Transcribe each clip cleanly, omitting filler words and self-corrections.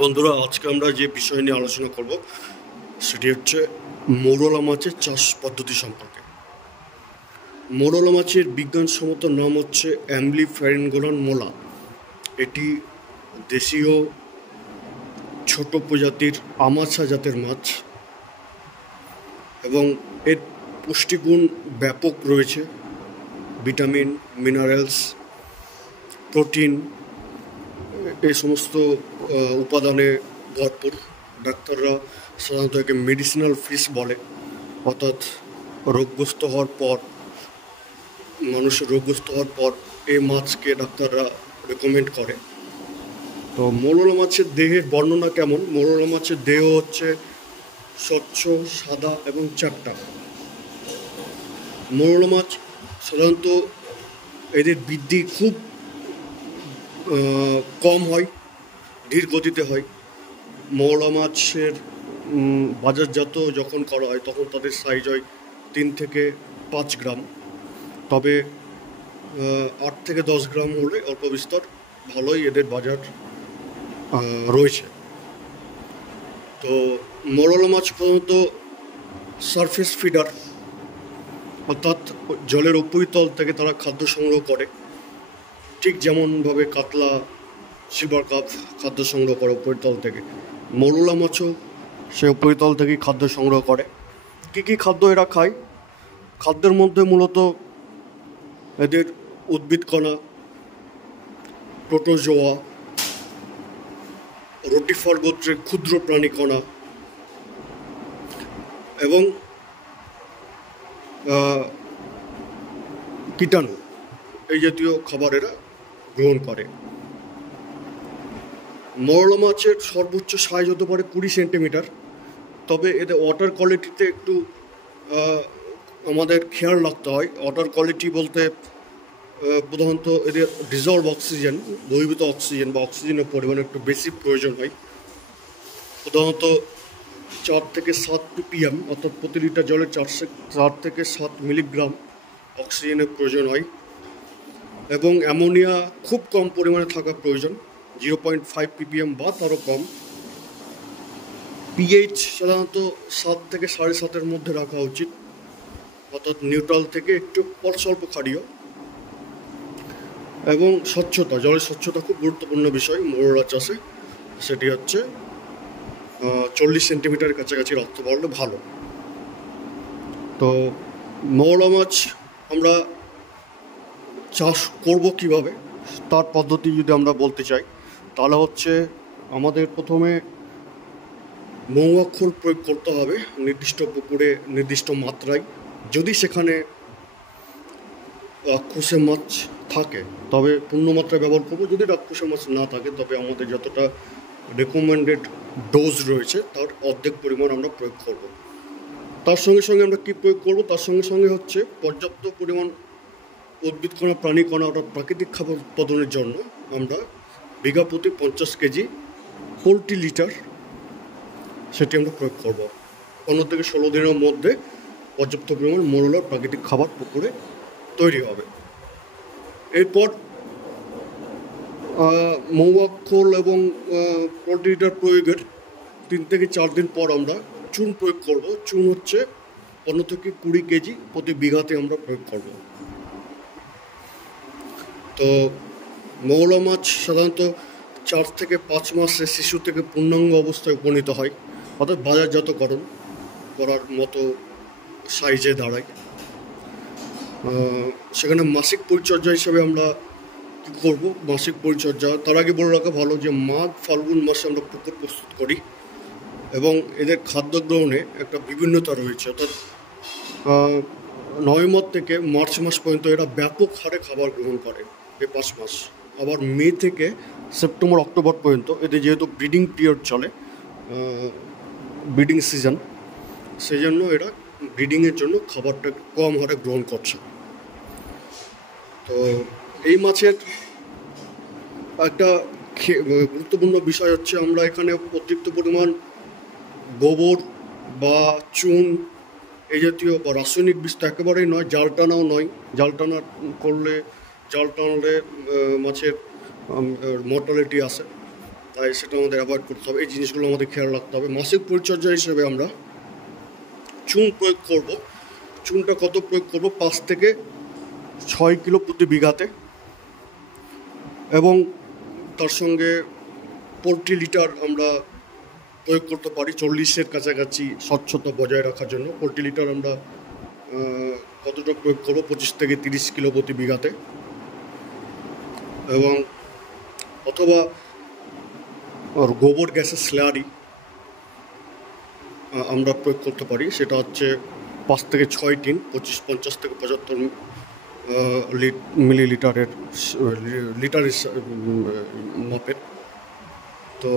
বন্ধুরা, আজকে আমরা যে বিষয় নিয়ে আলোচনা করব সেটি হচ্ছে মৌরলা মাছের চাষ পদ্ধতি সম্পর্কে। মৌরলা মাছের বিজ্ঞানসম্মত নাম হচ্ছে অ্যাম্বলিফ্যারিনগোলান মোলা। এটি দেশীয় ছোট প্রজাতির আমাছা জাতের মাছ এবং এর পুষ্টিগুণ ব্যাপক রয়েছে। ভিটামিন, মিনারেলস, প্রোটিন, এই সমস্ত উপাদানে ভরপুর। ডাক্তাররা সাধারণত একে মেডিসিনাল ফিশ বলে, অর্থাৎ রোগগ্রস্ত হওয়ার পর মানুষের রোগগ্রস্ত হওয়ার পর এই মাছকে ডাক্তাররা রেকমেন্ড করে। তো মৌরলা মাছের দেহের বর্ণনা কেমন? মৌরলা মাছের দেহ হচ্ছে স্বচ্ছ, সাদা এবং চ্যাপ্টা। মৌরলা মাছ সাধারণত এদের বৃদ্ধি খুব কম হয়, ধীর গতিতে হয়। মৌরলা মাছের বাজারজাত যখন করা হয় তখন তাদের সাইজ হয় 3 থেকে 5 গ্রাম। তবে 8 থেকে 10 গ্রাম হলে অল্প বিস্তর ভালোই এদের বাজার রয়েছে। তো মৌরলা মাছ প্রধানত সারফেস ফিডার, অর্থাৎ জলের উপরিতল থেকে তারা খাদ্য সংগ্রহ করে, ঠিক যেমনভাবে কাতলা, সিলভার কাপ খাদ্য সংগ্রহ করে উপরিতল থেকে। মৌরলা মাছও সে উপরিতল থেকেই খাদ্য সংগ্রহ করে। কী কী খাদ্য এরা খায়? খাদ্যের মধ্যে মূলত এদের উদ্ভিদকণা, প্রোটোজোয়া, রোটিফার গোত্রের ক্ষুদ্র প্রাণীকণা এবং কীটাণু, এই জাতীয় খাবার এরা গ্রহণ করে। মৌরলা মাছের সর্বোচ্চ সাইজ হতে পারে 20 সেন্টিমিটার। তবে এদের ওয়াটার কোয়ালিটিতে একটু আমাদের খেয়াল রাখতে হয়। ওয়াটার কোয়ালিটি বলতে প্রধানত এদের ডিজলভ অক্সিজেন, দ্রবীভূত অক্সিজেন বা অক্সিজেনের পরিমাণ একটু বেশি প্রয়োজন হয়। প্রধানত 4 থেকে 7 ppm, অর্থাৎ প্রতি লিটার জলে 4 থেকে 7 মিলিগ্রাম অক্সিজেনের প্রয়োজন হয় এবং অ্যামোনিয়া খুব কম পরিমাণে থাকা প্রয়োজন, 0.5 ppm বা তারও কম। পিএইচ সাধারণত 7 থেকে 7.5-এর মধ্যে রাখা উচিত, অর্থাৎ নিউট্রাল থেকে একটু স্বল্প ক্ষারীয়। এবং স্বচ্ছতা, জলের স্বচ্ছতা খুব গুরুত্বপূর্ণ বিষয় মৌরলা চাষে। সেটি হচ্ছে 40 সেন্টিমিটারের কাছাকাছি রাখতে পারলে ভালো। তো মৌরলা মাছ আমরা চাষ করব কিভাবে, তার পদ্ধতি যদি আমরা বলতে চাই তাহলে হচ্ছে আমাদের প্রথমে মৌয়াক্ষর প্রয়োগ করতে হবে নির্দিষ্ট পুকুরে নির্দিষ্ট মাত্রায়। যদি সেখানে রাক্ষসে মাছ থাকে তবে পূর্ণ মাত্রায় ব্যবহার করবো। যদি রাক্ষসে মাছ না থাকে তবে আমাদের যতটা রেকমেন্ডেড ডোজ রয়েছে তার অর্ধেক পরিমাণ আমরা প্রয়োগ করব। তার সঙ্গে সঙ্গে আমরা কী প্রয়োগ করব? তার সঙ্গে সঙ্গে হচ্ছে পর্যাপ্ত পরিমাণ উদ্ভিদকণা, প্রাণীকণা, অর্থাৎ প্রাকৃতিক খাবার উৎপাদনের জন্য আমরা বিঘা প্রতি 50 কেজি পোলট্রি লিটার সেটি আমরা প্রয়োগ করব। 15 থেকে 16 দিনের মধ্যে পর্যাপ্ত পরিমাণ মৌরলার প্রাকৃতিক খাবার পুকুরে তৈরি হবে। এরপর মৌয়াক্ষর এবং পোলট্রি লিটার প্রয়োগের 3 থেকে 4 দিন পর আমরা চুন প্রয়োগ করব। চুন হচ্ছে 15 থেকে 20 কেজি প্রতি বিঘাতে আমরা প্রয়োগ করব। তো মৌরলা মাছ সাধারণত 4 থেকে 5 মাসে শিশু থেকে পূর্ণাঙ্গ অবস্থায় উপনীত হয়, অর্থাৎ বাজারজাতকরণ করার মতো সাইজে দাঁড়ায়। সেখানে মাসিক পরিচর্যা হিসাবে আমরা কী করব? মাসিক পরিচর্যা তার আগে বলে রাখা ভালো যে মাঘ ফাল্গুন মাসে আমরা পুকুর প্রস্তুত করি এবং এদের খাদ্য গ্রহণে একটা বিভিন্নতা রয়েছে, অর্থাৎ নভেম্বর থেকে মার্চ মাস পর্যন্ত এরা ব্যাপক হারে খাবার গ্রহণ করে, এই 5 মাস। আবার মে থেকে সেপ্টেম্বর অক্টোবর পর্যন্ত এদের যেহেতু ব্রিডিং পিরিয়ড চলে, ব্রিডিং সিজন, সেই জন্য এরা ব্রিডিংয়ের জন্য খাবারটা কম হারে গ্রহণ করছে। তো এই মাছের একটা গুরুত্বপূর্ণ বিষয় হচ্ছে আমরা এখানে অতিরিক্ত পরিমাণ গোবর বা চুন এই জাতীয় বা রাসায়নিক বিষ তো একেবারেই নয়, জাল টানাও নয়। জাল টানলে মাছের মর্টালিটি আসে। তাই সেটা আমাদের অ্যাভয়েড করতে হবে। এই জিনিসগুলো আমাদের খেয়াল রাখতে হবে। মাসিক পরিচর্যা হিসেবে আমরা চুন প্রয়োগ করব। চুনটা কত প্রয়োগ করব? 5 থেকে 6 কিলো প্রতি বিঘাতে, এবং তার সঙ্গে 40 লিটার আমরা প্রয়োগ করতে পারি 40-এর কাছাকাছি স্বচ্ছতা বজায় রাখার জন্য। 40 লিটার আমরা কতটা প্রয়োগ করবো? 25 থেকে 30 কিলো প্রতি বিঘাতে। এবং অথবা গোবর গ্যাসের স্ল্যারি আমরা প্রয়োগ করতে পারি। সেটা হচ্ছে 5 থেকে 6 টিন, 50 থেকে 75 মিলিলিটারের লিটারের মাপের। তো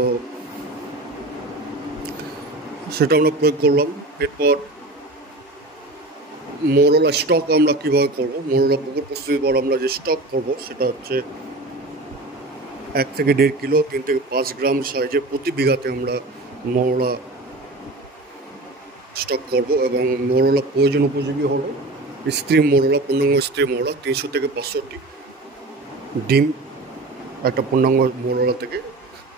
সেটা আমরা প্রয়োগ করলাম। এরপর মোরলা স্টক আমরা কীভাবে করবো? মোরলা পুকুর প্রস্তুতির পর আমরা যে স্টক করব সেটা হচ্ছে 1 থেকে 1.5 কিলো, 3 থেকে 5 গ্রাম সাইজের প্রতি বিঘাতে আমরা মোরলা স্টক করব। এবং মোরলা প্রয়োজন উপযোগী হলো স্ত্রী মোরলা, পূর্ণাঙ্গ স্ত্রী মোরলা 300 থেকে 500টি ডিম একটা পূর্ণাঙ্গ মোরলা থেকে।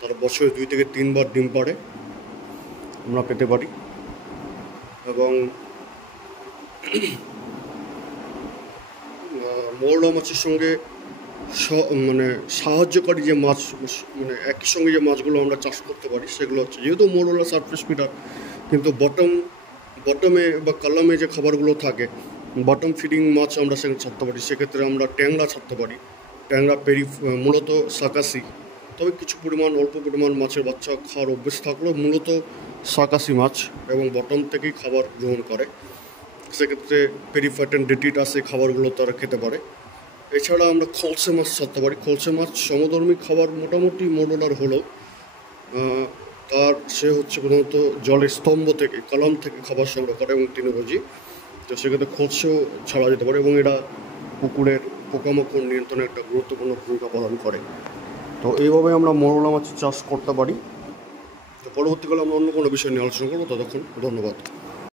তারা বছরে 2 থেকে 3 বার ডিম পাড়ে, আমরা পেতে পারি। এবং মোরলা মাছের সঙ্গে মানে সাহায্যকারী যে মাছ, মানে একই সঙ্গে যে মাছগুলো আমরা চাষ করতে পারি সেগুলো হচ্ছে, যেহেতু মোরলা সারফেস ফিডার, কিন্তু বটমে বা কলামে যে খাবারগুলো থাকে, বটম ফিডিং মাছ আমরা সেখানে ছাড়তে পারি। সেক্ষেত্রে আমরা ট্যাংরা ছাড়তে পারি। ট্যাংরা মূলত সাকাসি, তবে কিছু অল্প পরিমাণ মাছের বাচ্চা খাওয়ার অভ্যেস থাকলেও মূলত সাকাসি মাছ এবং বটম থেকেই খাবার গ্রহণ করে। সেক্ষেত্রে পেরিফ্যাটেন্ডেটিটা সেই খাবারগুলো তারা খেতে পারে। এছাড়া আমরা খলসে মাছ ছাড়তে পারি। খলসে মাছ সমধর্মী খাবার মোটামুটি মোরলার হলেও সে হচ্ছে প্রধানত জলের স্তম্ভ থেকে, কলাম থেকে খাবার সংগ্রহ করে এবং তৃণভোজী। তো সেক্ষেত্রে খলসেও ছাড়া যেতে পারে এবং এরা পুকুরের পোকামাকড় নিয়ন্ত্রণে একটা গুরুত্বপূর্ণ ভূমিকা পালন করে। তো এইভাবে আমরা মোরলা মাছের চাষ করতে পারি। তো পরবর্তীকালে আমরা অন্য কোনো বিষয় নিয়ে আলোচনা করবো। ততক্ষণ ধন্যবাদ।